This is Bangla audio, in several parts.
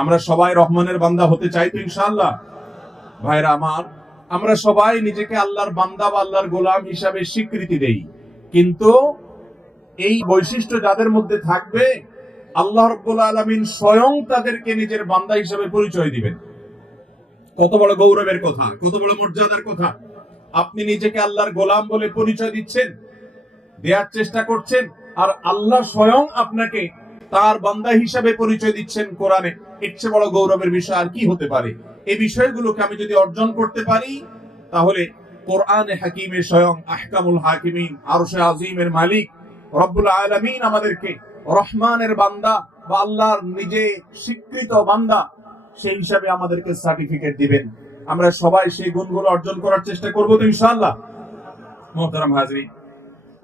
আমরা সবাই রহমানের বান্দা হতে চাই তো ইনশাআল্লাহ? ভাইরা আমার, আমরা সবাই নিজেকে আল্লাহর বান্দা বা আল্লাহর গোলাম হিসাবে স্বীকৃতি দেই, কিন্তু এই বৈশিষ্ট্য যাদের মধ্যে থাকবে আল্লাহ রাব্বুল আলামিন স্বয়ং তাদেরকে নিজের বান্দা হিসাবে পরিচয় দিবেন। কত বড় গৌরবের কথা, কত বড় মর্যাদার কথা! আপনি নিজেকে আল্লাহর গোলাম বলে পরিচয় দিচ্ছেন, দেওয়ার চেষ্টা করছেন, আর আল্লাহ স্বয়ং আপনাকে তার বান্দা হিসাবে পরিচয় দিচ্ছেন কোরআনে। এর চেয়ে বড় গৌরবের বিষয় আর কি হতে পারে? এই বিষয়গুলোকে আমি যদি অর্জন করতে পারি, তাহলে কোরআনে হাকিমে স্বয়ং আহকামুল হাকিমিন আরশে আজিমের মালিক রব্বুল আলামিন আমাদেরকে রহমানের বান্দা বা আল্লাহর নিজে স্বীকৃত বান্দা সেই হিসাবে আমাদেরকে সার্টিফিকেট দিবেন। আমরা সবাই সেই গুণগুলো অর্জন করার চেষ্টা করবো তো ইনশাআল্লাহ? মুহতারাম হাজরিন,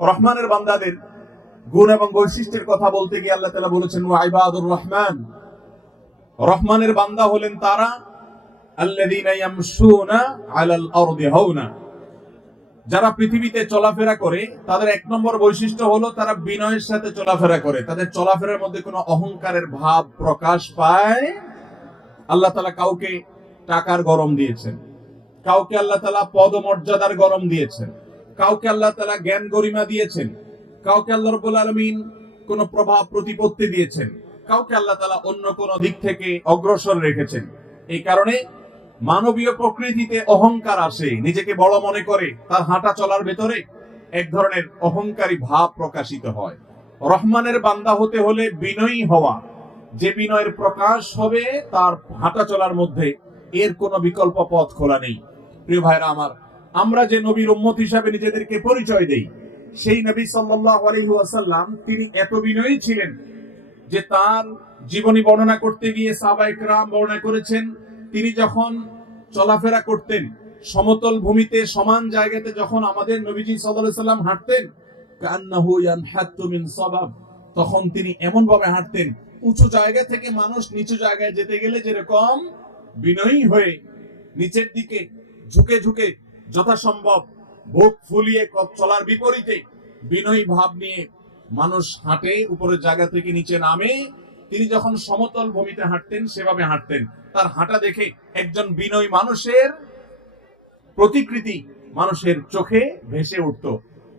রহমানের বান্দাদের গুণ এবং বৈশিষ্ট্যের কথা বলতে গিয়ে আল্লাহ তাআলা বলেছেন ওয়া ইবাদুর রহমান, রহমানের বান্দা হলেন তারা আল্লাযীনা ইয়ামশুনা আলাল আরদি হাওনা, যারা পৃথিবীতে চলাফেরা করে তাদের এক নম্বর বৈশিষ্ট্য হলো তারা বিনয়ের সাথে চলাফেরা করে, তাদের চলাফেরার মধ্যে কোনো অহংকারের ভাব প্রকাশ পায়। আল্লাহ তাআলা কাউকে টাকার গরম দিয়েছেন, কাউকে আল্লাহ তাআলা পদমর্যাদার গরম দিয়েছেন, কাউকে আল্লাহ তাআলা জ্ঞান গরিমা দিয়েছেন, কাউকে আল্লাহ রাব্বুল আলামিন কোন প্রভাব প্রতিপত্তি দিয়েছেন, কাউকে আল্লাহ তাআলা অন্য কোন দিক থেকে অগ্রসর রেখেছেন। এই কারণে মানবীয় প্রকৃতিতে অহংকার আসে, নিজেকে বড় মনে করে, তার হাঁটা চলার ভেতরে এক ধরনের অহংকারী ভাব প্রকাশিত হয়। রহমানের বান্দা হতে হলে বিনয়ী হওয়া, যে বিনয়ের প্রকাশ হবে তার হাঁটা চলার মধ্যে, এর কোনো বিকল্প পথ খোলা নেই। প্রিয় ভাইরা আমার, আমরা যে নবীর উম্মত হিসাবে নিজেদেরকে পরিচয় দেই, সেই নবী সাল্লাল্লাহু আলাইহি ওয়াসাল্লাম তিনি এত বিনয়ী ছিলেন যে তার জীবনী বর্ণনা করতে গিয়ে সাহাবায়ে কেরাম বর্ণনা করেছেন, তিনি যখন চলাফেরা করতেন সমতল ভূমিতে সমান জায়গাতে, যখন আমাদের নবীজি সাল্লাল্লাহু আলাইহি ওয়াসাল্লাম হাঁটতেন কান্নাহু ইয়ানহাতু মিন সাবাব, তখন তিনি এমন ভাবে হাঁটতেন উঁচু জায়গা থেকে মানুষ নিচু জায়গায় যেতে গেলে যেরকম বিনয়ী হয়ে নিচের দিকে ঝুঁকে ঝুঁকে যথাসম্ভব বুক ফুলিয়ে চলার বিপরীতে বিনয়ী ভাব নিয়ে মানুষ হাঁটে, উপরের জায়গা থেকে নিচে নামে, তিনি যখন সমতল ভূমিতে হাঁটতেন সেভাবে হাঁটতেন। তার হাঁটা দেখে একজন বিনয়ী মানুষের প্রতিকৃতি মানুষের চোখে ভেসে উঠতো।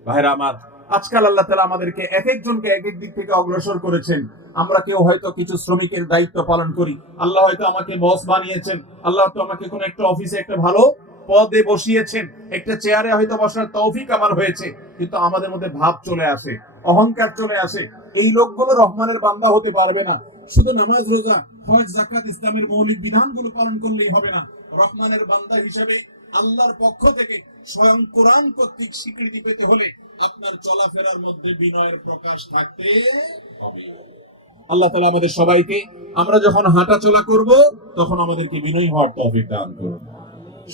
ভাইরা আমার, আজকাল আল্লাহ তাআলা আমাদেরকে এক একজনকে এক এক দিক থেকে অগ্রসর করেছেন। আমরা কেউ হয়তো কিছু শ্রমিকের দায়িত্ব পালন করি, আল্লাহ হয়তো আমাকে বস বানিয়েছেন, আল্লাহ তো আমাকে কোন একটা অফিসে একটা ভালো পদে বসিয়েছেন, একটা চেয়ারে হয়তো বসার তৌফিক আমার হয়েছে, কিন্তু আমাদের মধ্যে ভাব চলে আসে, অহংকার চলে আসে। এই লোকগুলো রহমানের বান্দা হতে পারবে না। শুধু নামাজ রোজা হজ যাকাত ইসলামের মৌলিক বিধানগুলো পালন করলেই হবে না। রহমানের বান্দা হিসেবে আল্লাহর পক্ষ থেকে স্বয়ং কোরআন কর্তৃক স্বীকৃতি পেতে হলে আপনার চলাফেরার মধ্যে বিনয়ের প্রকাশ থাকতে হবে। আল্লাহ তাআলা আমাদের সবাইকে, আমরা যখন হাঁটা চলা করব তখন আমাদেরকে বিনয়ী হওয়ার তৌফিক দান করুন।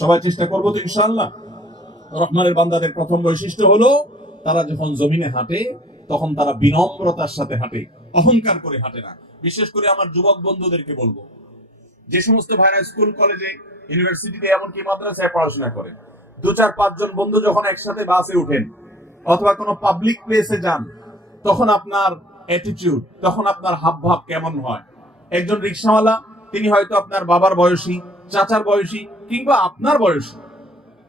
সবাই চেষ্টা করবো তো ইনশাআল্লাহ? রহমানের বান্দাদের প্রথম বৈশিষ্ট্য হলো তারা যখন জমিনে হাঁটে তখন তারা বিনম্রতার সাথে হাঁটে, অহংকার করে হাঁটে না। বিশেষ করে আমার যুবক বন্ধুদেরকে বলবো, যে সমস্ত ভাইরা স্কুল কলেজে ইউনিভার্সিটিতে এমনকি মাদ্রাসায় পড়াশোনা করে, 2-4-5 জন বন্ধু যখন একসাথে বাসে উঠেন অথবা কোনো পাবলিক প্লেসে যান, তখন আপনার অ্যাটিটিউড, তখন আপনার হাবভাব কেমন হয়? একজন রিকশাওয়ালা, তিনি হয়তো আপনার বাবার বয়সী, চাচার বয়সী কিংবা আপনার বয়সী,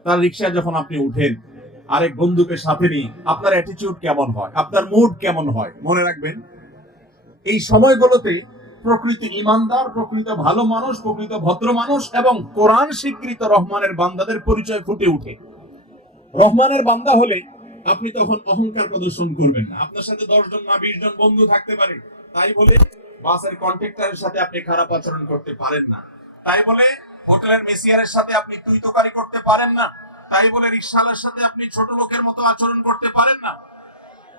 তার রিকশায় যখন আপনি উঠেন আরেক বন্ধুকে সাথে নিয়ে, আপনার অ্যাটিটিউড কেমন হয়, আপনার মুড কেমন হয়? মনে রাখবেন, এই সময়গুলোতে প্রকৃত ইমানদার, প্রকৃত ভালো মানুষ, প্রকৃত ভদ্র মানুষ এবং কোরআন স্বীকৃত রহমানের বান্দাদের পরিচয় ফুটে উঠে। রহমানের বান্দা হলে আপনি তখন অহংকার প্রদর্শন করবেন না। আপনার সাথে 10 জন না 20 জন বন্ধু থাকতে পারে, তাই বলে বাসের কন্ট্রাক্টরের সাথে আপনি খারাপ আচরণ করতে পারেন না, তাই বলে হোটেলের মেসিয়ারের সাথে আপনি তুই তোকারি করতে পারেন না, তাই বলে রিকশাওয়ালার সাথে আপনি ছোট লোকের মতো আচরণ করতে পারেন না।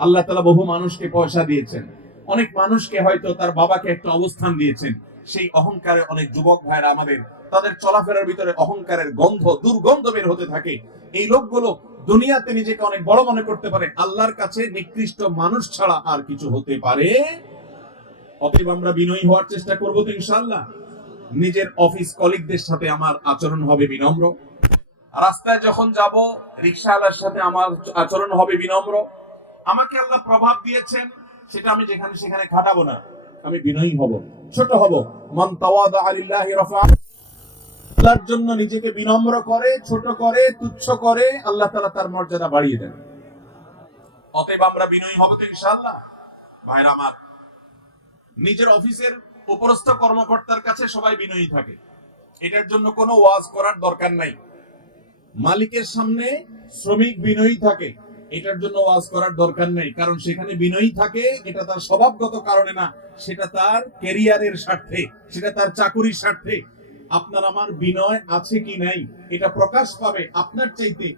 আল্লাহ তাআলা বহু মানুষকে পয়সা দিয়েছেন, অনেক মানুষকে হয়তো তার বাবাকে একটা অবস্থান দিয়েছেন, সেই অহংকারে অনেক যুবক ভাইরা আমাদের, তাদের চলাফেরার ভিতরে অহংকারের গন্ধ, দুর্গন্ধ বের হতে থাকে। এই লোকগুলো দুনিয়াতে নিজেকে অনেক বড় মনে করতে পারে, আল্লাহর কাছে নিকৃষ্ট মানুষ ছাড়া আর কিছু হতে পারে। অতএব আমরা বিনয়ী হওয়ার চেষ্টা করবো তো ইনশাআল্লাহ? নিজের অফিস কলিগদের সাথে আমার আচরণ হবে বিনম্র, রাস্তায় যখন যাব রিকশাওয়ালার সাথে আমার আচরণ হবে বিনম্র। আমাকে আল্লাহ প্রভাব দিয়েছেন, সেটা আমি যেখানে সেখানে খাটাবো না। আমি বিনয়ী হব, ছোট হব। মান তাওয়াদা লিল্লাহি রাফা, আল্লাহর জন্য নিজেকে বিনম্র করে, ছোট করে, তুচ্ছ করে, আল্লাহ তাআলা তার মর্যাদা বাড়িয়ে দেন। অতএব আমরা বিনয়ী হব তো ইনশাআল্লাহ। ভাইরা আমার, নিজের অফিসের উপরস্থ কর্মকর্তার কাছে সবাই বিনয়ী থাকে, এটার জন্য কোনো ওয়াজ করার দরকার নাই। মালিকের সামনে শ্রমিক বিনয়ী থাকে, এটার জন্য ওয়াজ করার দরকার নেই, কারণ সেখানে বিনয়ী থাকে এটা তার স্বভাবগত কারণে না, সেটা তার ক্যারিয়ারের স্বার্থে, সেটা তার চাকুরির স্বার্থে। আপনার আমার বিনয় আছে কি নাই এটা প্রকাশ পাবে আপনার চাইতে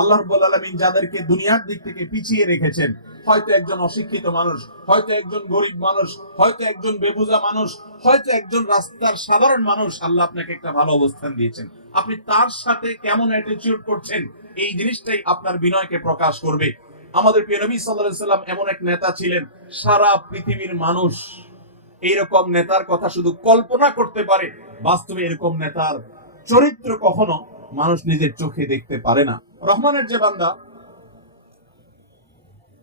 আল্লাহ রাব্বুল আলামিন যাদেরকে দুনিয়ার দিক থেকে পিছিয়ে রেখেছেন। হয়তো একজন অশিক্ষিত মানুষ, হয়তো একজন গরিব মানুষ, হয়তো একজন বেবুজা মানুষ, হয়তো একজন রাস্তার সাধারণ মানুষ, আল্লাহ আপনাকে একটা ভালো অবস্থান দিয়েছেন, আপনি তার সাথে কেমন অ্যাটিটিউড করছেন, এই জিনিসটাই আপনার বিনয়কে প্রকাশ করবে। আমাদের প্রিয় নবী সাল্লাল্লাহু আলাইহি সাল্লাম এমন এক নেতা ছিলেন, সারা পৃথিবীর মানুষ এইরকম নেতার কথা শুধু কল্পনা করতে পারে, বাস্তবে এরকম নেতার চরিত্র কখনো মানুষ নিজের চোখে দেখতে পারে না। রহমানের যে বান্দা,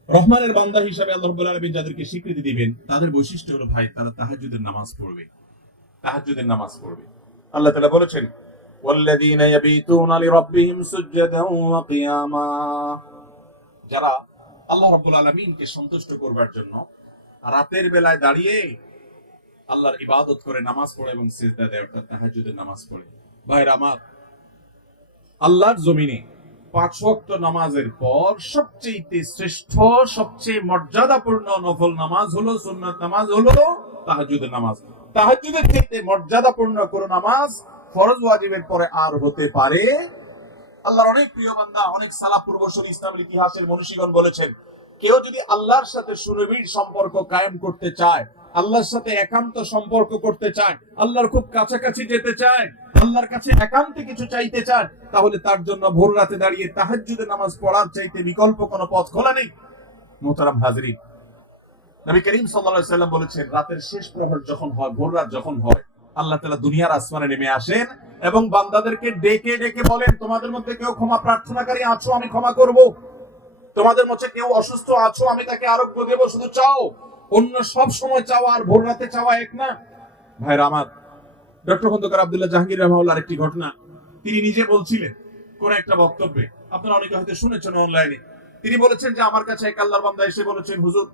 রহমানের বান্দা হিসাবে আল্লাহ রাব্বুল আলামিন যাদেরকে স্বীকৃতি দিবেন তাদের বৈশিষ্ট্য হলো ভাই তারা তাহাজ্জুদের নামাজ পড়বে, তাহাজ্জুদের নামাজ পড়বে। আল্লাহ তাআলা বলেছেন ওয়াল্লাযীনা ইয়াবিতুনা লিরাব্বিহিম সুজদান ওয়া কিয়ামা, যারা আল্লাহ রাব্বুল আলামিনকে সন্তুষ্ট করবার জন্য রাতের বেলায় দাঁড়িয়ে আল্লাহর ইবাদত করে নামাজ পড়ে এবং সিজদা দেয়, অর্থাৎ তাহাজ্জুদের নামাজ পড়ে। ভাইরা আমার, আল্লাহর জমিনে 5 ওয়াক্ত নামাজের পর সবচেয়ে শ্রেষ্ঠ, সবচেয়ে মর্যাদাপূর্ণ নফল নামাজ হলো, সুন্নাত নামাজ হলো তাহাজ্জুদের নামাজ। তাহাজ্জুদের চাইতে মর্যাদাপূর্ণ কোন নামাজ ফরজ ওয়াজিবের পরে আর হতে পারে? আল্লাহর অনেক প্রিয় বান্দা, অনেক সালাফ পূর্বসূরি ইসলামের ইতিহাসের মনীষীগণ বলেছেন, কেউ যদি আল্লাহর সাথে সুনিবিড় সম্পর্ক কায়েম করতে চায়, আল্লাহর সাথে একান্ত সম্পর্ক করতে চায়, আল্লাহর খুব কাছাকাছি যেতে চায়, আল্লাহর কাছে একান্তে কিছু চাইতে চায়, তাহলে তার জন্য ভোর রাতে দাঁড়িয়ে তাহাজ্জুদের নামাজ পড়ার চাইতে বিকল্প কোনো পথ খোলা নেই। মুহতারাম হাজরিন, নবী করিম সাল্লাল্লাহু আলাইহি ওয়াসাল্লাম বলেছেন, রাতের শেষ প্রহর যখন হয়, ভোর রাত যখন হয়, আল্লাহ তাআলা দুনিয়ার আসমানে নেমে আসেন এবং বান্দাদেরকে ডেকে ডেকে বলেন, তোমাদের মধ্যে কেউ ক্ষমা প্রার্থনাকারী আছো, আমি ক্ষমা করব। তোমাদের মধ্যে কেউ অসুস্থ আছো, আমি তাকে আরোগ্য দেব, শুধু চাও। অন্য সব সময় চাওয়া আর ভোর রাতে চাওয়া এক না। ভাইরা আমার, ডক্টর খন্দকার আব্দুল্লাহ জাহাঙ্গীর রাহমাহুল্লাহর একটি ঘটনা তিনি নিজে বলছিলেন কোন একটা বক্তব্যে, আপনারা অনেকে হয়তো শুনেছেন অনলাইনে। তিনি বলেছেন যে আমার কাছে এক আল্লাহর বান্দা এসে বলেছেন, হুজুর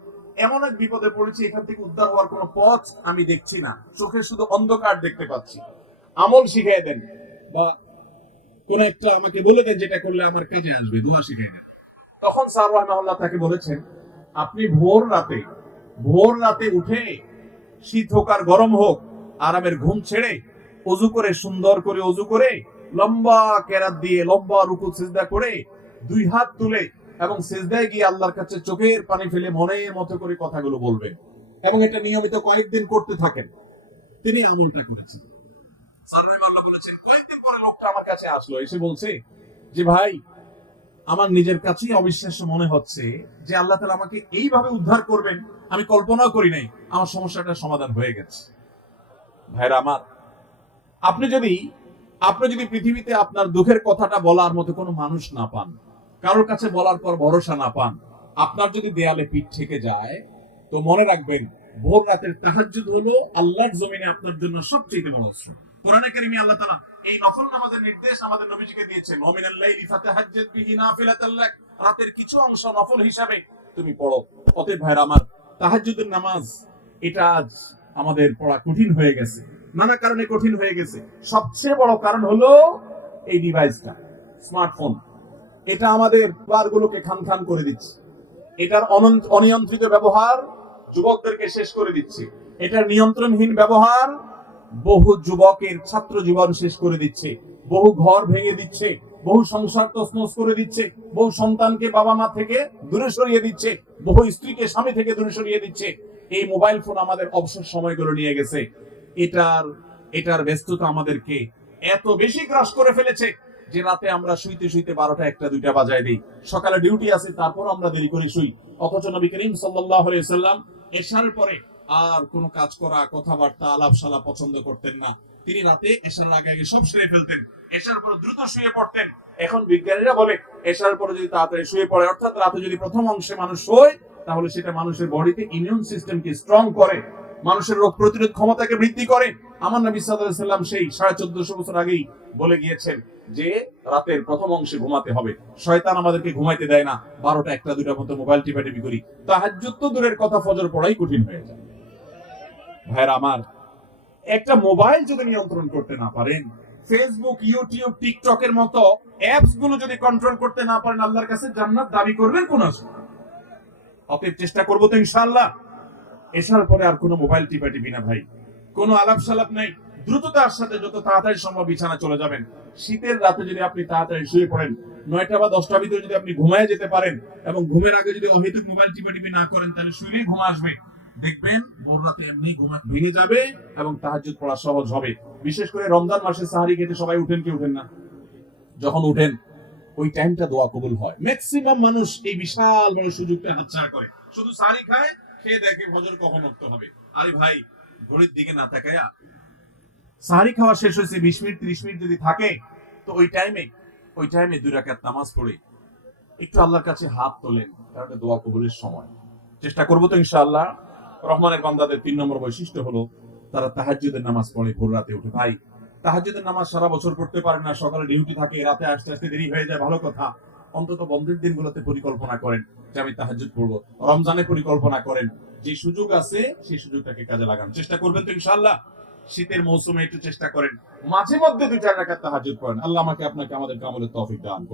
এমন এক বিপদে পড়েছি, এখান থেকে উদ্ধার হওয়ার কোনো পথ আমি দেখছি না, চোখে শুধু অন্ধকার দেখতে পাচ্ছি, আমল শিখিয়ে দেন বা কোন একটা আমাকে বলে দেন যেটা করলে আমার কাজে আসবে, দোয়া শিখিয়ে দেন। তখন স্যার রাহমাহুল্লাহ তাকে বলেছেন, আপনি ভোর রাতে উঠে, শীত হোক আর গরম হোক, আরামের ঘুম ছেড়ে ওযু করে, সুন্দর করে ওযু করে, লম্বা কেরাত দিয়ে লম্বা রুকু সিজদা করে 2 হাত তুলে এবং সিজদায় গিয়ে আল্লাহর কাছে চোখের পানি ফেলে মনের মতো করে কথাগুলো বলবেন এবং এটা নিয়মিত কয়েকদিন করতে থাকেন। তিনি আমলটা করেছেন। স্যার রাহমাহুল্লাহ বলেছেন, কয়েকদিন পরে লোকটা আমার কাছে আসলো, এসে বলছে যে ভাই, আমার নিজের কাছেই অবিশ্বাস্য মনে হচ্ছে যে আল্লাহ তাআলা আমাকে এইভাবে উদ্ধার করবেন, আমি কল্পনাও করি নাই, আমার সমস্যাটার সমাধান হয়ে গেছে। ভাইরা আমার, আপনি যদি পৃথিবীতে আপনার দুঃখের কথাটা বলার মতো কোনো মানুষ না পান, কারোর কাছে বলার পর ভরসা না পান, আপনার যদি দেয়ালে পিঠ থেকে যায়, তো মনে রাখবেন ভোর রাতের তাহাজ্জুদ হলো আল্লাহর জমিনে আপনার জন্য সবচেয়ে বড় অস্ত্র। কোরআনে কারিমে আল্লাহ তাআলা এই নফল নামাজের নির্দেশ আমাদের নবীজিকে দিয়েছেন, ওমিনাল লাইলি ফাতাহাজ্জাদ বিহি নাফিলাতাল লাক, রাতের কিছু অংশ নফল হিসাবে তুমি পড়ো। অতএব ভাইরা আমার, তাহাজ্জুদের নামাজ এটা আজ আমাদের পড়া কঠিন হয়ে গেছে, নানা কারণে কঠিন হয়ে গেছে। সবচেয়ে বড় কারণ হলো এই ডিভাইসটা, স্মার্টফোন। এটা আমাদের বারগুলোকে খান করে দিচ্ছে, এটার অনিয়ন্ত্রিত ব্যবহার যুবকদেরকে শেষ করে দিচ্ছে, এটার নিয়ন্ত্রণহীন ব্যবহার বহু যুবকের ছাত্র জীবন শেষ করে দিচ্ছে, বহু ঘর ভেঙে দিচ্ছে, বহু সংসার তছনছ করে দিচ্ছে, বহু সন্তানকে বাবা মা থেকে দূরে সরিয়ে দিচ্ছে, বহু স্ত্রীকে স্বামী থেকে দূরে সরিয়ে দিচ্ছে। এই মোবাইল ফোন আমাদের অবসর সময়গুলো নিয়ে গেছে। এটার ব্যস্ততা আমাদেরকে এত বেশি গ্রাস করে ফেলেছে যে রাতে আমরা শুইতে 12টা 1টা 2টা বাজায় দিই, সকালে ডিউটি আছে তারপর আমরা দেরি করে শুই। অথচ নবী করিম সাল্লাল্লাহু আলাইহি ওয়াসাল্লাম এশারের পরে আর কোন কাজ করা, কথাবার্তা, আলাপ সালাপ পছন্দ করতেন না। তিনি রাতে এশারের আগে সব সেরে ফেলতেন, এশারের পরে দ্রুত শুয়ে পড়তেন। এখন বিজ্ঞানীরা বলে এশারের পরে যদি তাড়াতাড়ি শুয়ে পড়ে, অর্থাৎ রাতে যদি প্রথম অংশে মানুষ শোয়, তাহলে সেটা মানুষের বডিতে ইমিউন সিস্টেমকে স্ট্রং করে, মানুষের রোগ প্রতিরোধ ক্ষমতাকে বৃদ্ধি করে। আমার নবী সাল্লাল্লাহু আলাইহি সাল্লাম সেই 1450 বছর আগেই বলে গিয়েছেন যে রাতের প্রথম অংশে ঘুমাতে হবে। শয়তান আমাদেরকে ঘুমাইতে দেয় না, 12টা 1টা 2টার মতো মোবাইল টিপাটিপি করি। তাহাজ্জুদ তো দূরের কথা, ফজর পড়াই কঠিন হয়ে যায়। ভাইরা আমার, একটা মোবাইল যদি নিয়ন্ত্রণ করতে না পারেন, ফেসবুক, ইউটিউব, টিকটকের মতো অ্যাপস গুলো যদি কন্ট্রোল করতে না পারেন, আল্লাহর কাছে জান্নাত দাবি করবেন কোন আসবে? অতএব চেষ্টা করবো তো ইনশাআল্লাহ। এসার পরে আর কোনো মোবাইল টিপাটিপি না ভাই, কোনো আলাপ সালাপ নাই, দ্রুততার সাথে যত তাড়াতাড়ি সম্ভব বিছানা চলে যাবেন। শীতের রাতে যদি আপনি তাড়াতাড়ি শুয়ে পড়েন, 9টা বা 10টার ভিতরে যদি আপনি ঘুমায় যেতে পারেন এবং ঘুমের আগে যদি অহেতুক মোবাইল টিপাটিপি না করেন, তাহলে শুলেই ঘুম আসবে। দেখবেন ভোর রাতে এমনি ঘুম ভেঙে যাবে এবং তাহাজ্জুদ পড়া সহজ হবে। বিশেষ করে রমজান মাসে সাহারি খেতে সবাই উঠেন কি উঠেন না? যখন উঠেন ওই টাইমটা দোয়া কবুল হয়। ম্যাক্সিমাম মানুষ এই বিশাল বড় সুযোগটা হাতছাড়া করে, শুধু সাহারি খায়, খেয়ে দেখে ফজর কখন উঠতে হবে। আরে ভাই, ঘড়ির দিকে না তাকায়া সাহারি খাওয়া শেষ হয়েছে 20 মিনিট 30 মিনিট যদি থাকে, তো ওই টাইমে 2 রাকাত নামাজ পড়ে একটু আল্লাহর কাছে হাত তোলেন, কারণ দোয়া কবুলের সময়। চেষ্টা করবো তো ইনশাআল্লাহ। রহমানের বান্দাদের 3 নম্বর বৈশিষ্ট্য হলো তারা তাহাজ্জুদের নামাজ পড়ে, ভোর রাতে উঠে। ভাই, তাহাজ্জুদের নামাজ সারা বছর পড়তে পারেন না, সকালে ডিউটি থাকে, রাতে আসতে আসতে দেরি হয়ে যায়, ভালো কথা। অন্তত বন্ধের দিনগুলোতে পরিকল্পনা করেন যে আমি তাহাজ্জুদ পড়বো। রমজানে পরিকল্পনা করেন, যে সুযোগ আছে সেই সুযোগটাকে কাজে লাগান। চেষ্টা করবেন তো ইনশাআল্লাহ। শীতের মৌসুমে একটু চেষ্টা করেন, মাঝে মধ্যে 2-4 রাকাত তাহাজ্জুদ পড়েন। আল্লাহ আমাকে আপনাকে আমাদের আমলের তৌফিক দান করুন।